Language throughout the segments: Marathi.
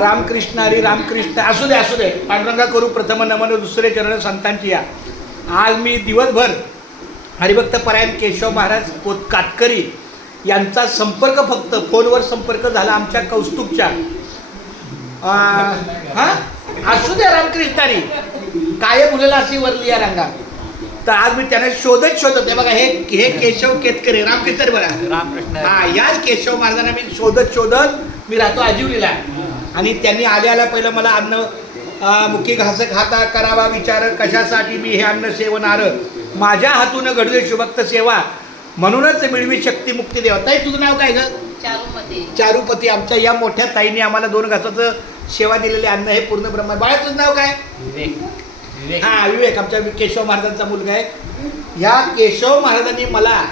रामकृष्ण हरी रामकृष्ण असू दे पांडुरंगा करू प्रथम नमन दुसरे चरण संतांची या. आज मी दिवसभर हरिभक्त परायण केशव महाराज कातकरी यांचा संपर्क फक्त फोनवर संपर्क झाला आमच्या कौस्तुभच्या. हां असू द्या रामकृष्णारी काय मुलाला अशी वरली या रंगा. तर आज मी त्यांना शोधत बघा हे केशव केतकरे रामकृष्ण बघा रामकृष्ण हा याच केशव महाराजांना मी शोधत मी राहतो आजिवलीला. आणि त्यांनी आल्या पहिलं मला अन्न मुखी घास खाता करावा विचार कशासाठी मी हे अन्न सेवनार माझ्या हातून घडवे शुभक्त सेवा म्हणूनच मिळवी शक्ती मुक्ती देवा. ताई तुझं नाव काय ग? चारुपती. आमच्या या मोठ्या ताईने आम्हाला 2 घासाचं सेवा दिलेले अन्न हे पूर्ण ब्रह्म. बाळा तुझं नाव काय? हा विवेक. आमच्या केशव महाराजांचा मुलगा आहे. या केशव महाराजांनी मला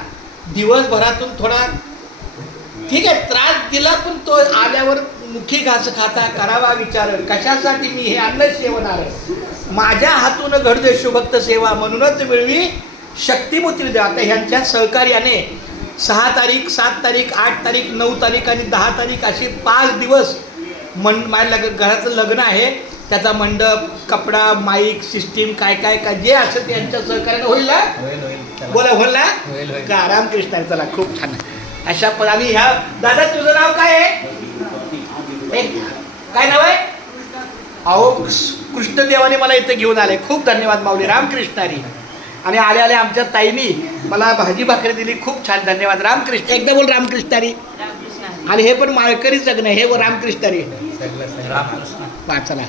दिवसभरातून थोडा ठीक आहे त्रास दिला पण तो आल्यावर मुखी घास खाता करावा विचार कशासाठी मी हे अन्न सेवनार माझ्या हातून घडदे शुभक्त सेवा म्हणूनच मिळवी शक्ती मुक्ती देवा. आता ह्यांच्या सहकार्याने 6 तारीख 7 तारीख 8 तारीख 9 तारीख आणि 10 तारीख अशी 5 दिवस माझ्या घराचं लग्न आहे. त्याचा मंडप कपडा माईक सिस्टीम काय जे असं त्यांच्या सहकार्याने होईल ना. बोला होईल ना का रामकृष्ण. चला खूप छान अशा आणि ह्या दादा तुझं नाव काय आहे? काय नाव आहे? अहो कृष्णदेवाने मला इथं घेऊन आले. खूप धन्यवाद माऊली रामकृष्णारी. आणि आल्या आमच्या ताईनी मला भाजी भाकरी दिली. खूप छान धन्यवाद रामकृष्ण. एकदा बोल रामकृष्णारी. आणि हे पण माळकरी जगणं हे रामकृष्णारी. चला